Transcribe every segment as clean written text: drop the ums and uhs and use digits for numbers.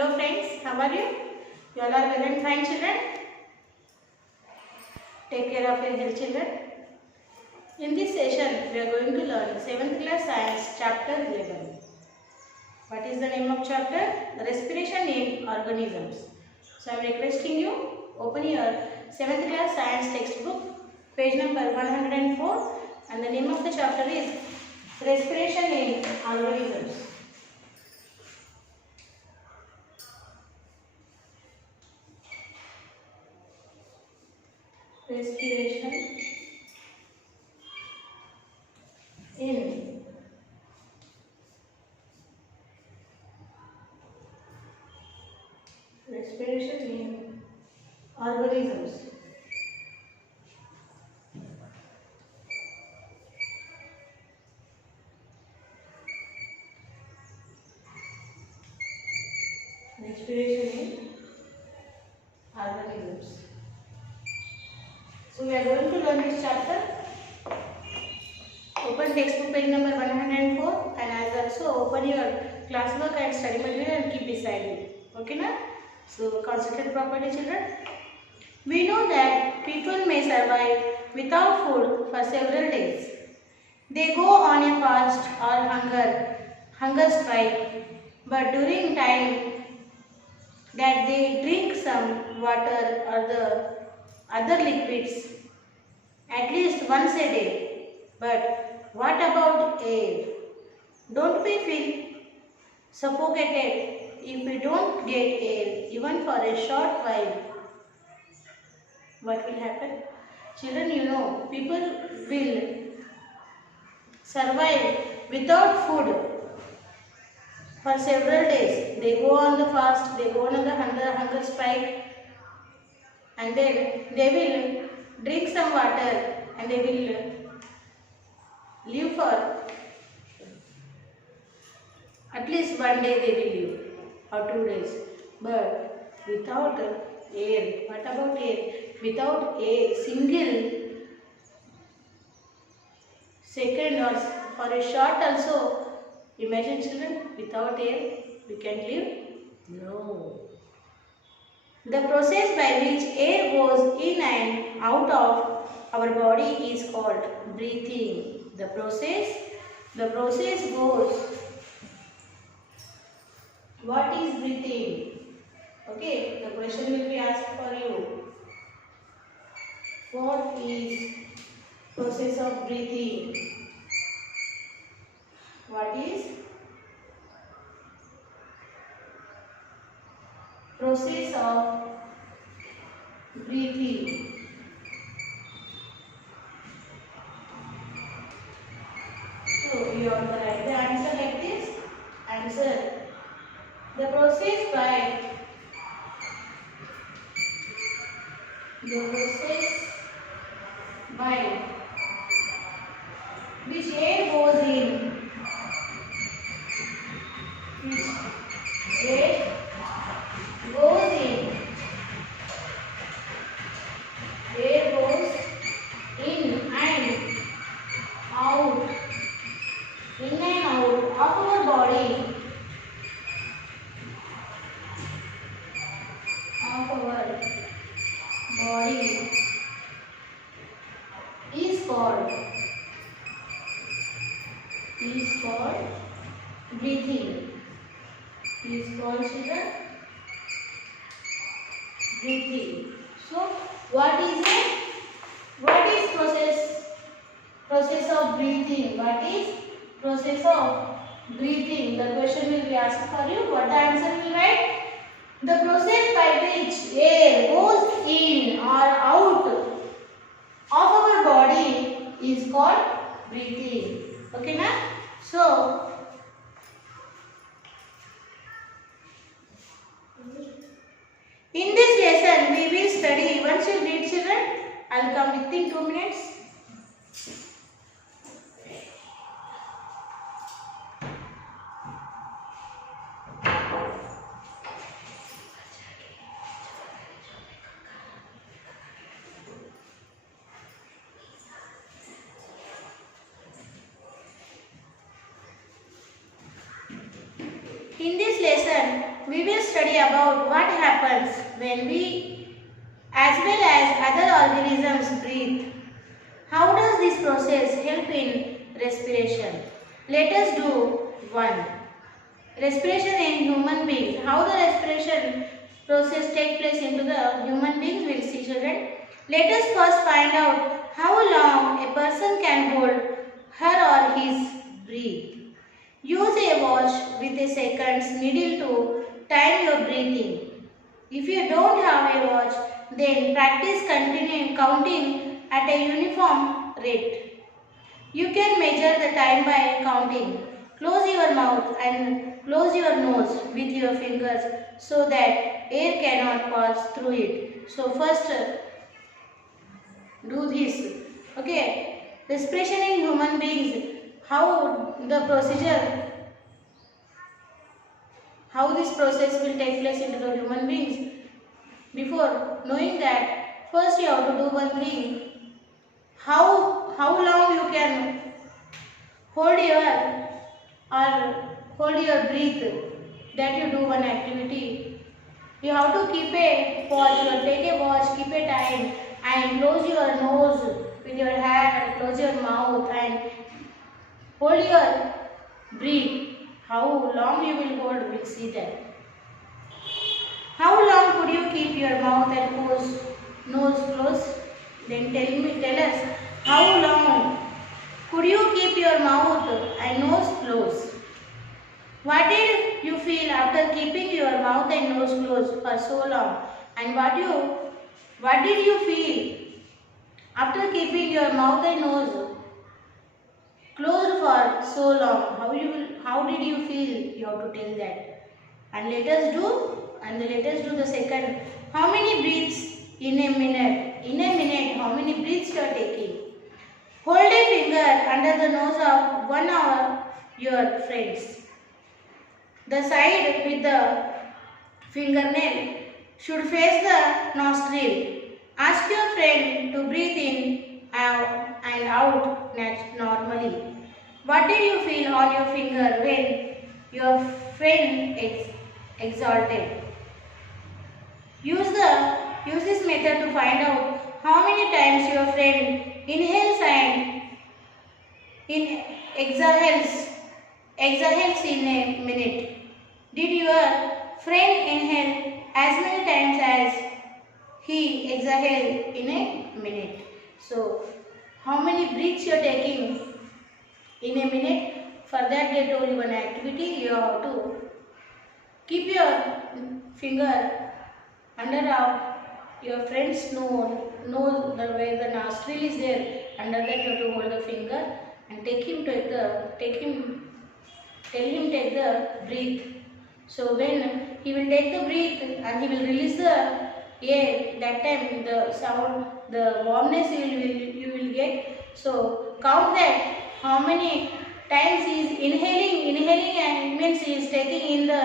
Hello friends, how are you? You all are well and fine children? Take care of your health children. In this session, we are going to learn 7th class science chapter 11. What is the name of chapter? Respiration in organisms. So I am requesting you, open your 7th class science textbook, page number 104, and the name of the chapter is Respiration in organisms. Respiration in organisms. Respiration in organisms. So we are going to learn this chapter. Open textbook page number 104 and as also open your classwork and study material and keep beside you. Okay na? So concentrate properly children. We know that people may survive without food for several days. They go on a fast or hunger strike, but during time that they drink some water or the other liquids at least once a day. But what about air? Don't we feel suffocated if we don't get air even for a short while? What will happen? Children, you know, people will survive without food for several days. They go on the fast, they go on the hunger strike, and then they will drink some water and they will live for at least one day they will live or 2 days. But without air, what about air? Without a single second or for a short also, imagine children, without air we can live? No. The process by which air goes in and out of our body is called breathing. The process goes. What is breathing? Okay, the question will be asked for you. What is process of breathing? What is process of breathing? So you have to write the answer like this. Answer. The process by which air goes in, which air goes in, air goes in and out, of our body, is called breathing. Is called children breathing. So what is it? What is process of breathing? What is process of breathing? The question will be asked for you. What the answer will write? The process by which air goes in or out of our body is called breathing. Okay na? So in this lesson we will study, once you read children, I will come within 2 minutes. In this lesson we will study about what happens when we as well as other organisms breathe. How does this process help in respiration? Let us do 1. Respiration in human beings. How the respiration process take place into the human beings, we will see, children. Let us first find out how long a person can hold her or his breath. Use a watch with a seconds needle to time your breathing. If you don't have a watch, then practice continuing counting at a uniform rate. You can measure the time by counting. Close your mouth and close your nose with your fingers so that air cannot pass through it. So first do this. Okay. Respiration in human beings. How the procedure, how this process will take place into the human beings. Before knowing that, first you have to do one thing. How long you can hold your breath, that you do one activity. You have to keep a watch, or take a watch, keep a time and close your nose with your hand, close your mouth and hold your breath. How long you will hold, we'll see that. How long could you keep your mouth and nose closed? Then tell us, how long could you keep your mouth and nose closed? What did you feel after keeping your mouth and nose closed for so long? And what did you feel after keeping your mouth and nose closed for so long? How did you feel? You have to tell that. And let us do the second. How many breaths in a minute? In a minute, how many breaths you are taking? Hold a finger under the nose of one of your friends. The side with the fingernail should face the nostril. Ask your friend to breathe in and out normally. What did you feel on your finger when your friend exalted? Use this method to find out how many times your friend inhales and exhales in a minute. Did your friend inhale as many times as he exhaled in a minute? So, how many breaths you are taking in a minute? For that they told you one activity. You have to keep your finger under your friend's nose, where the nostril is there. Under that you have to hold the finger and tell him take the breath. So when he will take the breath and he will release the air, that time the sound, the warmness you will get. So count that how many times he is inhaling and it means he is taking in the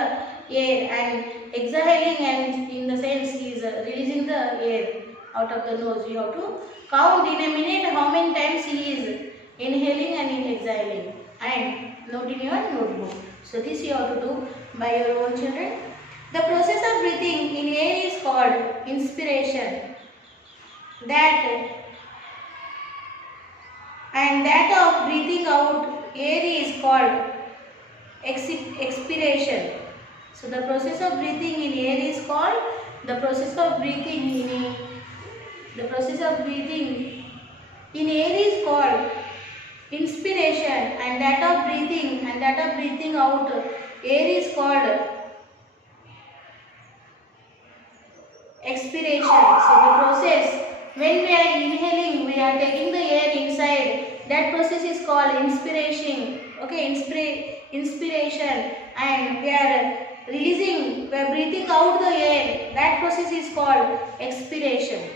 air, and exhaling and in the sense he is releasing the air out of the nose. You have to count in a minute how many times he is inhaling and exhaling and note in your notebook. So this you have to do by your own, children. The process of breathing in air is called inspiration. That of breathing out air is called expiration. So the process of breathing in air is called inspiration, and that of breathing out air is called expiration. So the process, when we are inhaling, we are taking the air inside, that process is called inspiration. Okay, inspiration, and we are breathing out the air, that process is called expiration.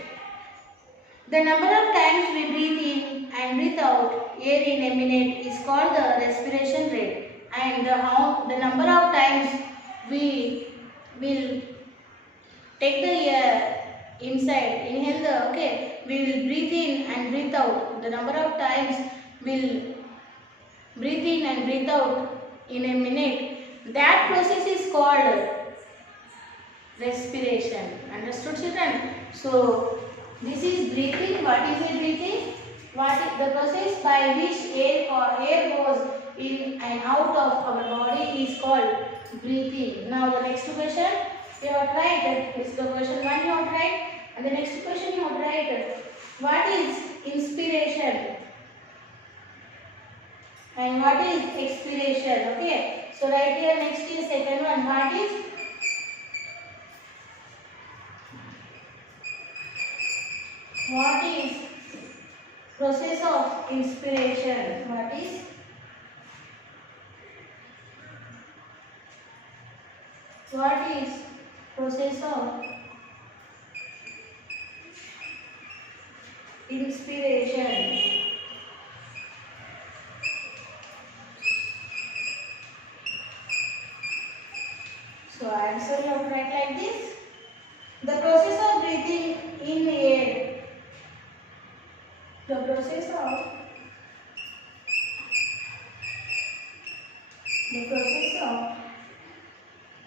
The number of times we breathe in and breathe out air in a minute is called the respiration rate, and the number of times we will take the air inside, we will breathe in and breathe out. The number of times we'll breathe in and breathe out in a minute, that process is called respiration. Understood, children? So this is breathing. What is it breathing? What is the process by which air goes in and out of our body is called breathing. Now the next question you have to write. This is the question 1 you have to write, and the next question you have to write. What is inspiration and what is expiration? Okay. So right here next is second one. What is process of inspiration? What is process of inspiration? So answer you have to write like this. The process of breathing in air. The process of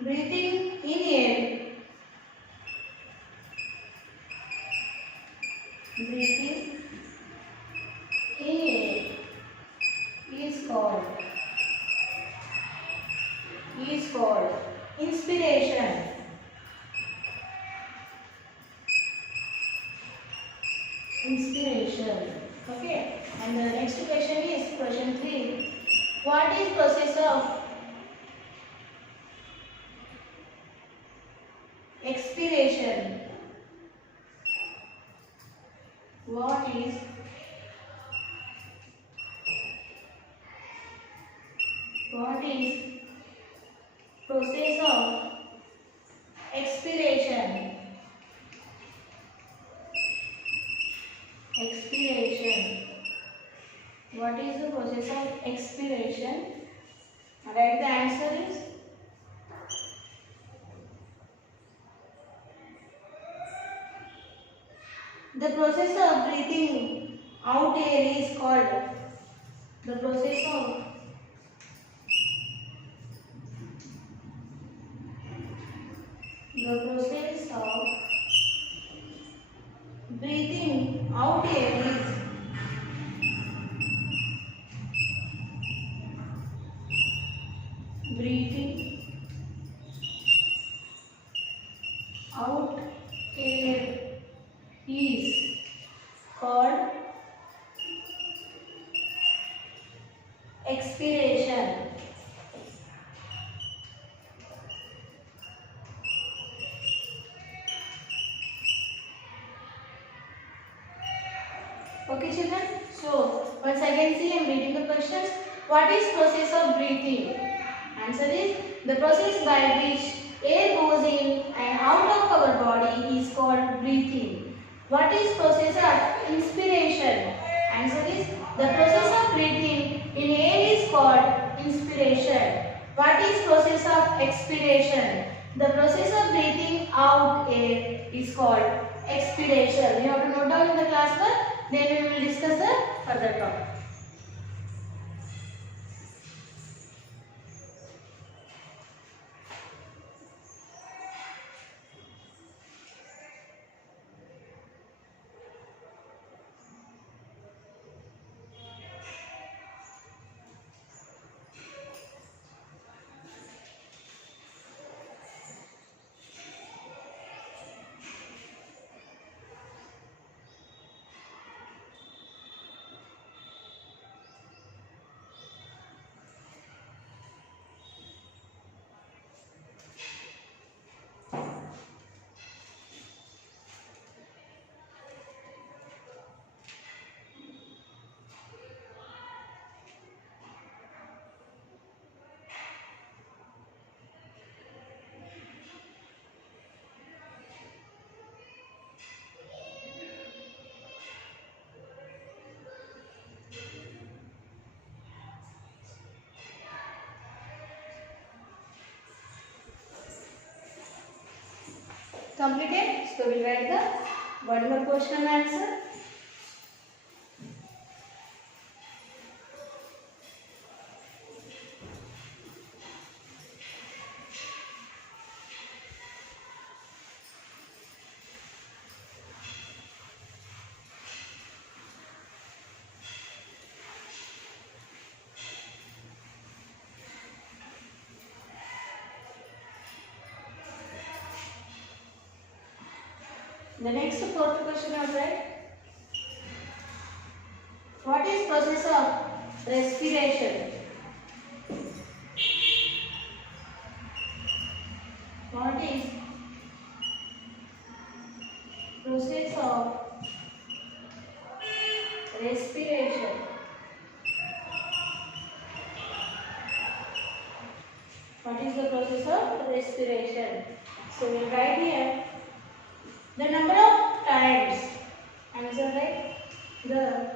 breathing in air. Breathing in air is called inspiration. Inspiration. Okay. And the next question is question 3. What is process of expiration? What is process of expiration? Expiration. What is the process of expiration? Write the answer is the process of breathing out air is called the process of breathing out air is breathing out air is called expiration. Okay, children. So once again see, I am reading the questions. What is process of breathing? Answer is the process by which air goes in and out of our body is called breathing. What is process of inspiration? Answer is the process of breathing in air is called inspiration. What is process of expiration? The process of breathing out air is called expiration. You have to note down in the class work. Then we will discuss the further topic. Completed. So we will write the one more question and answer. The next fourth question I will write. What is process of respiration? What is process of respiration? What is the process of respiration? So we will write here the number of times. Answer right? The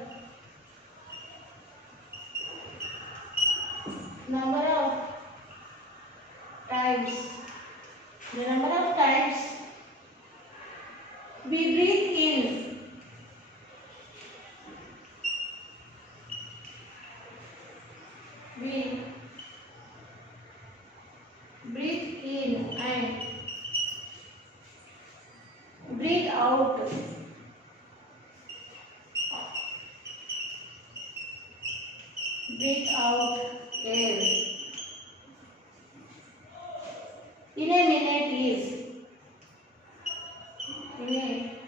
number of times. The number of times we breathe in. We breathe in and breathe out. Breathe out air. In a minute is. In a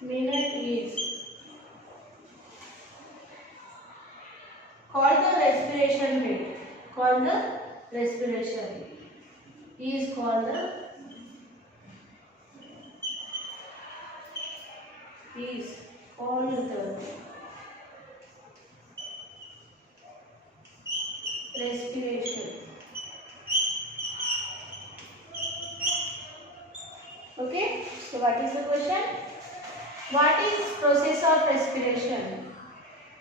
minute is. Called the respiration rate. Called the respiration rate. Is called the respiration. Okay. So what is the question? What is process of respiration?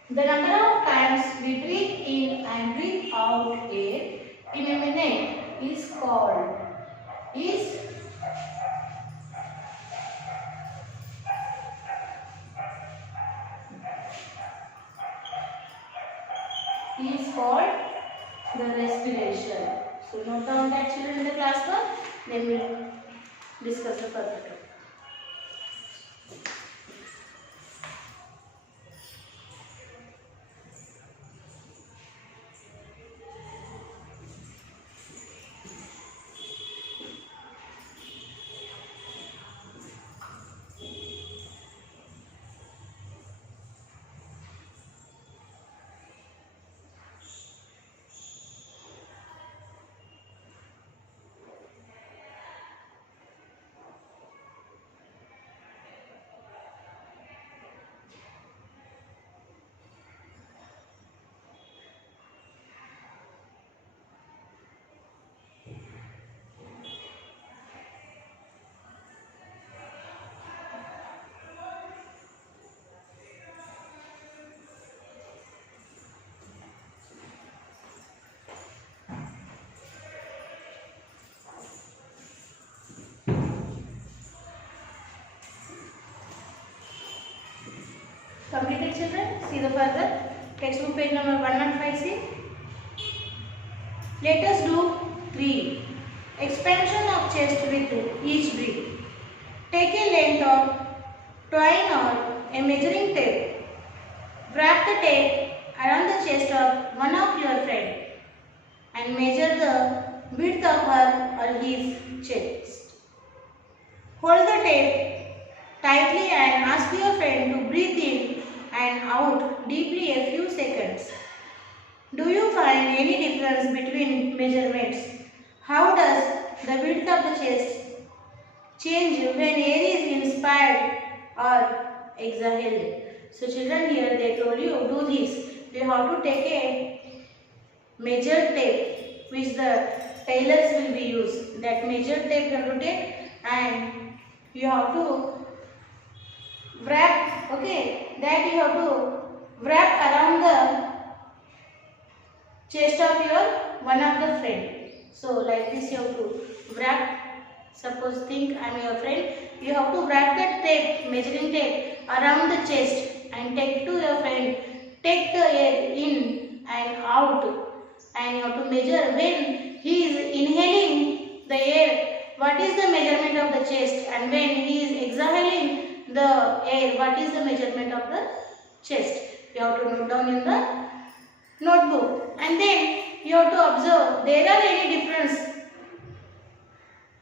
The number of times we breathe in and breathe out air in a minute is called the respiration. So note down that children in the class one, then we will discuss the further topic. Completed children? See the further. Textbook page number 115. Let us do 3. Expansion of chest with each breath. Take a length of twine or a measuring tape. Wrap the tape around the chest of one of your friend and measure the width of her or his chest. Hold the tape tightly and ask your friend to breathe in and out deeply a few seconds. Do you find any difference between measurements? How does the width of the chest change when air is inspired or exhaled? So children, here they told you do this. You have to take a measured tape which the tailors will be used. That measured tape you have to take and you have to wrap, okay, that you have to wrap around the chest of your one of the friend. So like this you have to wrap. Suppose think I am your friend. You have to wrap that tape, measuring tape around the chest and take to your friend. Take the air in and out and you have to measure when he is inhaling the air, what is the measurement of the chest, and when he is exhaling the air, what is the measurement of the chest. You have to note down in the notebook and then you have to observe there are any difference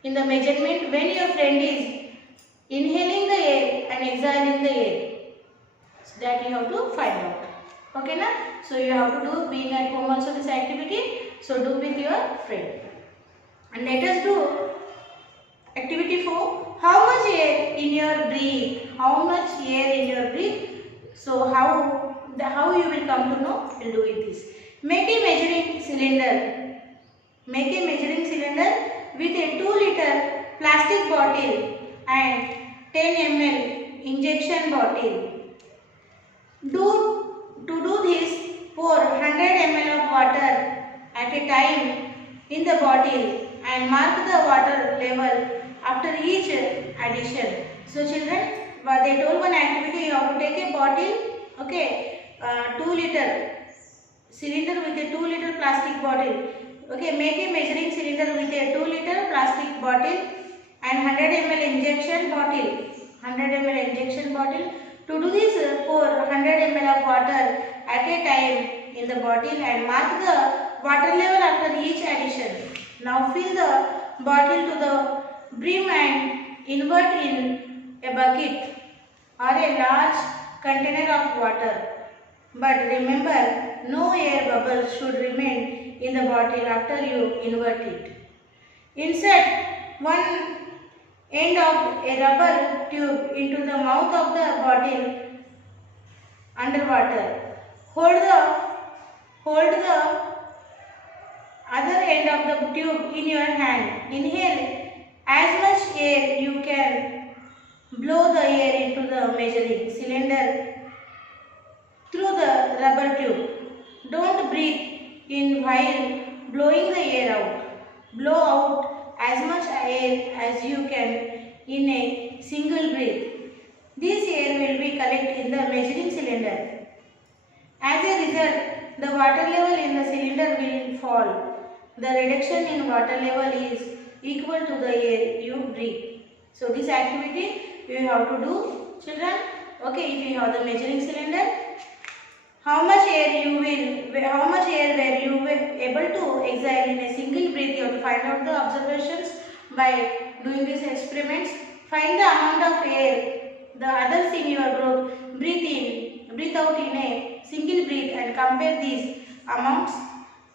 in the measurement when your friend is inhaling the air and exhaling the air. So that you have to find out. Okay na? So you have to do being at home also this activity. So do with your friend. And let us do activity 4. How much air in your breath? How much air in your breath? So how you will come to know? We'll do it this. Make a measuring cylinder. Make a measuring cylinder with a 2-liter plastic bottle and 10 ml injection bottle. To do this, pour 100 ml of water at a time in the bottle and mark the water level after each addition. So children, they told one activity, you have to take a bottle, okay, 2-liter cylinder with a 2-liter plastic bottle. Okay, make a measuring cylinder with a 2-liter plastic bottle and 100 ml injection bottle. 100 ml injection bottle. To do this, pour 100 ml of water at a time in the bottle and mark the water level after each addition. Now fill the bottle to the brim and invert in a bucket or a large container of water. But remember, no air bubbles should remain in the bottle after you invert it. Insert one end of a rubber tube into the mouth of the bottle underwater. Hold the other end of the tube in your hand. Inhale as much air you can. Blow the air into the measuring cylinder through the rubber tube. Don't breathe in while blowing the air out. Blow out as much air as you can in a single breath. This air will be collected in the measuring cylinder. As a result, the water level in the cylinder will fall. The reduction in water level is equal to the air you breathe. So this activity you have to do, children. Okay, if you have the measuring cylinder, how much air were you able to exhale in a single breath? You have to find out the observations by doing these experiments. Find the amount of air the others in your group breathe out in a single breath and compare these amounts.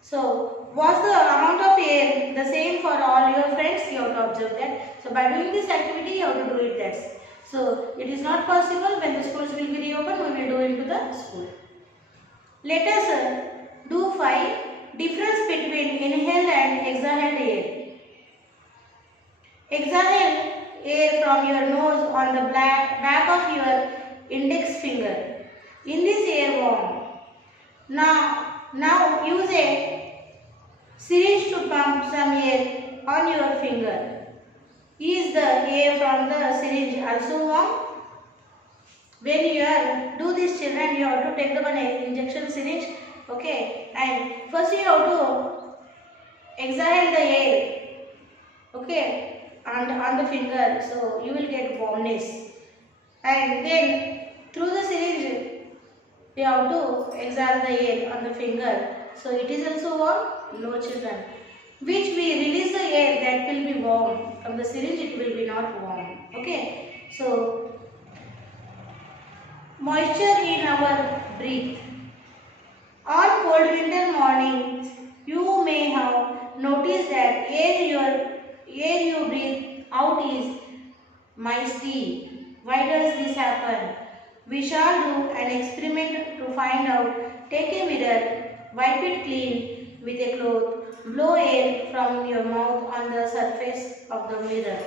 So was the amount of air the same for all your friends? You have to observe that. So by doing this activity you have to do it that. So it is not possible when the schools will be reopened, we will do into the school. Let us do 5 difference between inhaled and exhaled air. Exhale air from your nose on the back of your index finger. In this air warm. Now use a syringe to pump some air on your finger. Is the air from the syringe also warm? When you do this, children, you have to take the one injection syringe, okay, and first you have to exhale the air, okay, and on the finger, so you will get warmness, and then through the syringe you have to exhale the air on the finger, so it is also warm? No, children. Which we release the air, that will be warm. From the syringe it will be not warm, okay. So moisture in our breath. On cold winter mornings, you may have noticed that air you breathe out is misty. Why does this happen? We shall do an experiment to find out. Take a mirror, wipe it clean with a cloth, blow air from your mouth on the surface of the mirror.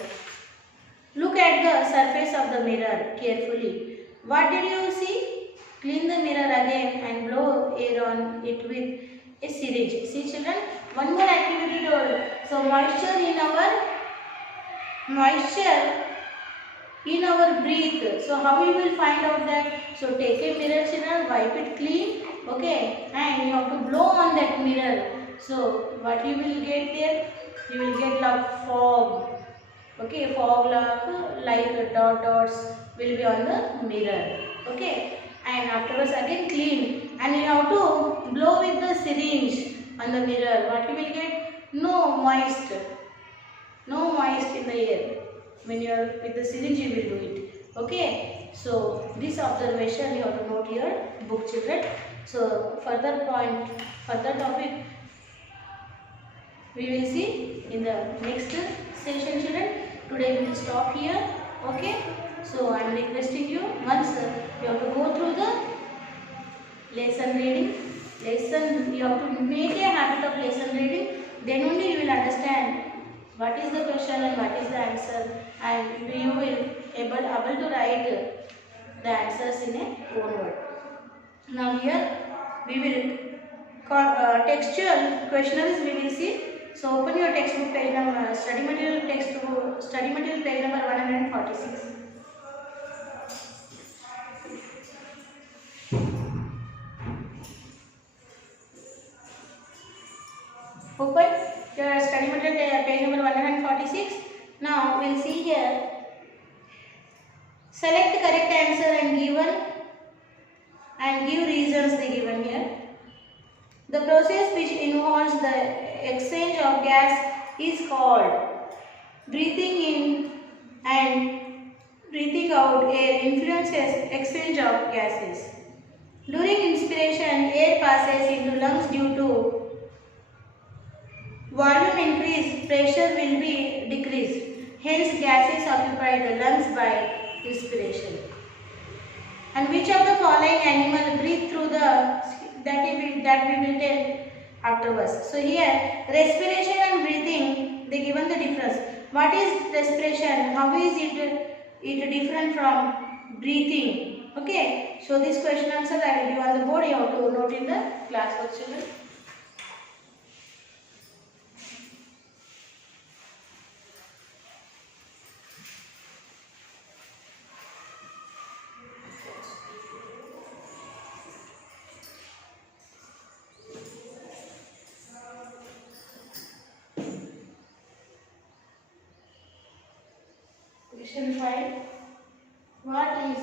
Look at the surface of the mirror carefully. What did you see? Clean the mirror again and blow air on it with a syringe. See, children, one more activity told. So moisture in our breath. So how you will find out that? So take a mirror, children, wipe it clean, okay, and you have to blow on that mirror. So what you will get there? You will get like fog. Okay, fog like dots will be on the mirror. Okay, and afterwards again clean, and you have to blow with the syringe on the mirror. What you will get? No moist. no moist in the air. When you are with the syringe, you will do it. Okay. So this observation you have to note your book, children. So further topic we will see in the next session, children. Today we will stop here. Okay. So I am requesting you once you have to go through the lesson reading. You have to make a habit of lesson reading. Then only you will understand what is the question and what is the answer, and you will able to write the answers in a own word. Now here we will textual questionnaires we will see. So open your textbook page number, study material page number 146. Open your study material page number 146. Now we will see here. Select the correct answer and give reasons they given here. The process which involves the exchange of gas is called breathing in and breathing out. Air influences exchange of gases. During inspiration, air passes into lungs due to volume increase, pressure will be decreased. Hence, gases occupy the lungs by respiration. And which of the following animal breathe through the that we will tell afterwards. So here, respiration and breathing, they given the difference. What is respiration? How is it different from breathing? Okay. So this question answer I will give on the board. You have to note in the classwork, children. Question 5. What is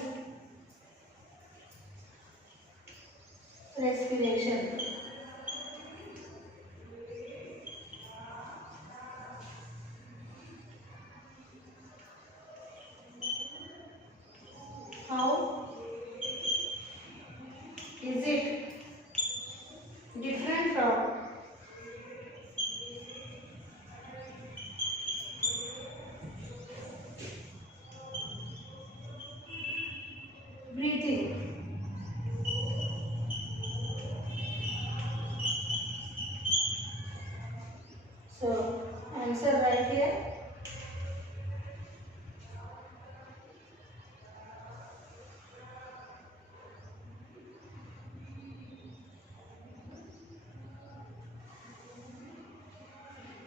respiration? How is it different from breathing? So answer right here.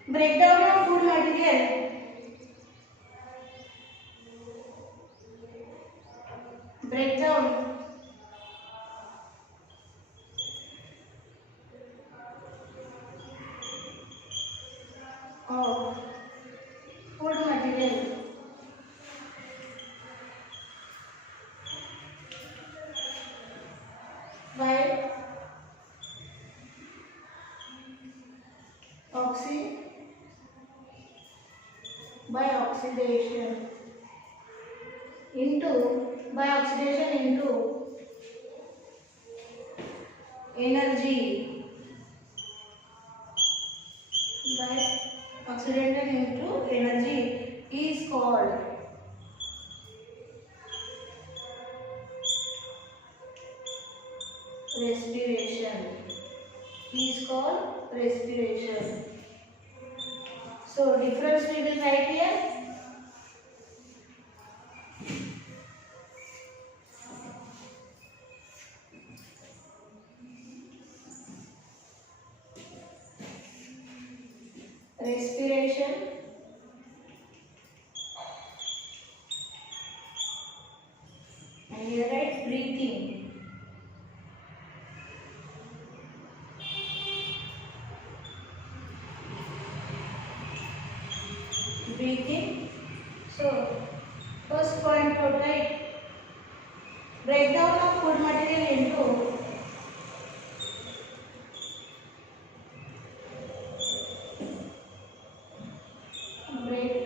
Breakdown of food material. Breakdown of food material by oxidation into energy, by oxidation into energy is called respiration. So difference we will write here. Respiration and here write breathing. Breathing. So first point to write breakdown of food material into break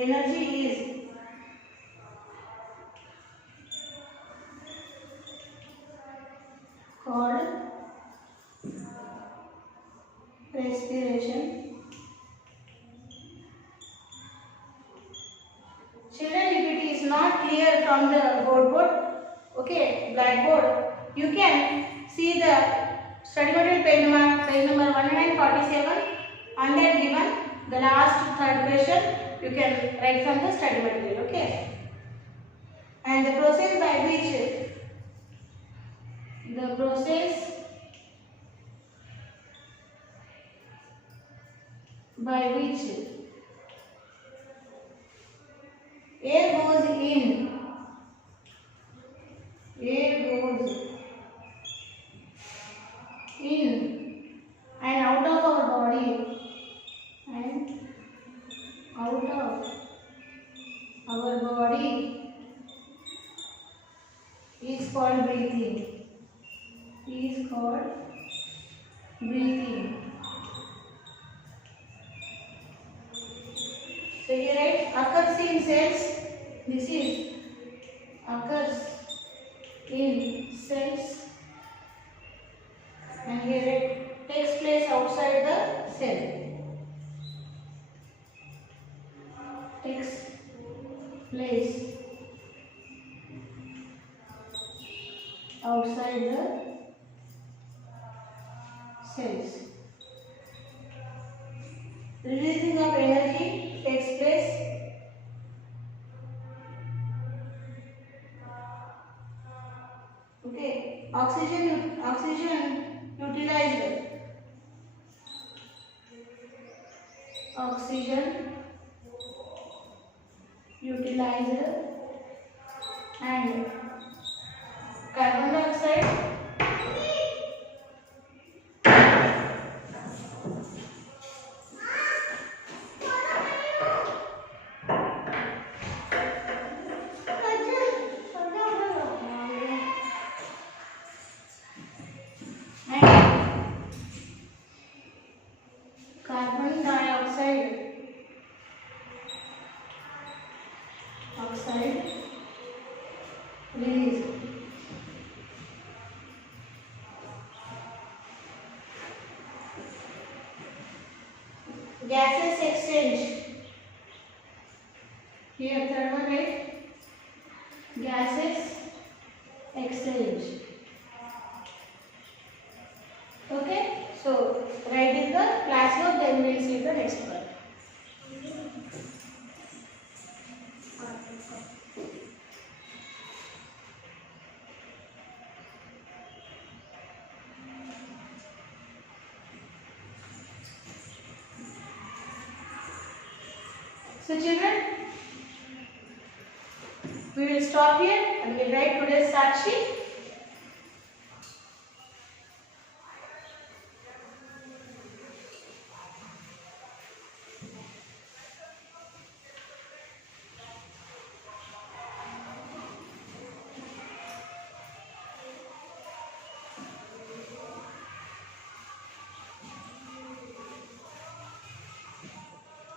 Energy is called respiration. Children, if it is not clear from the board, okay, blackboard, you can see the study material page number 147. On that given the last third question, you can write from the study material, okay. And the process by which air goes in and out of our body is called breathing. So here write occurs in cells. This is occurs in cells, and here it takes place outside the cell. Takes place outside the cells. Releasing of energy takes place oxygen utilized and carbon dioxide release. Gases exchange. Here third one, right? Gases exchange. Okay, so write in the classwork, then we will see the next one. So children, we will stop here and we will write today's start sheet.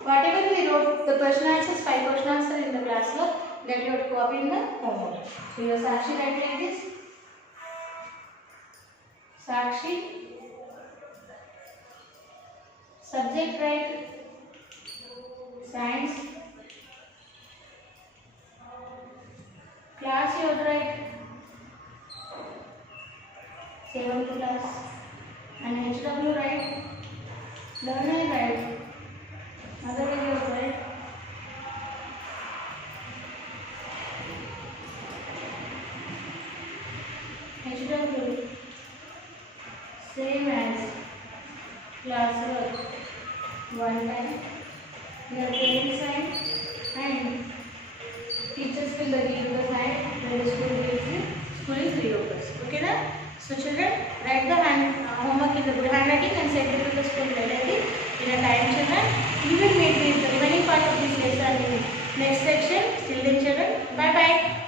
Whatever we wrote, the question answers, 5 question answers in the classwork, that you have to copy in the homework. So your Sakshi write like this. Sakshi. Subject write science. Class you have to write 7th class. And HW write learner write. Other videos, right? HW same as classwork one time. Your parent sign and teachers will give the sign when the school is reopened. Okay, na? So children, write the homework in the good handwriting and send it to the school immediately in a time, children. We will meet with the remaining part of this lesson in next section. Till then children, bye bye.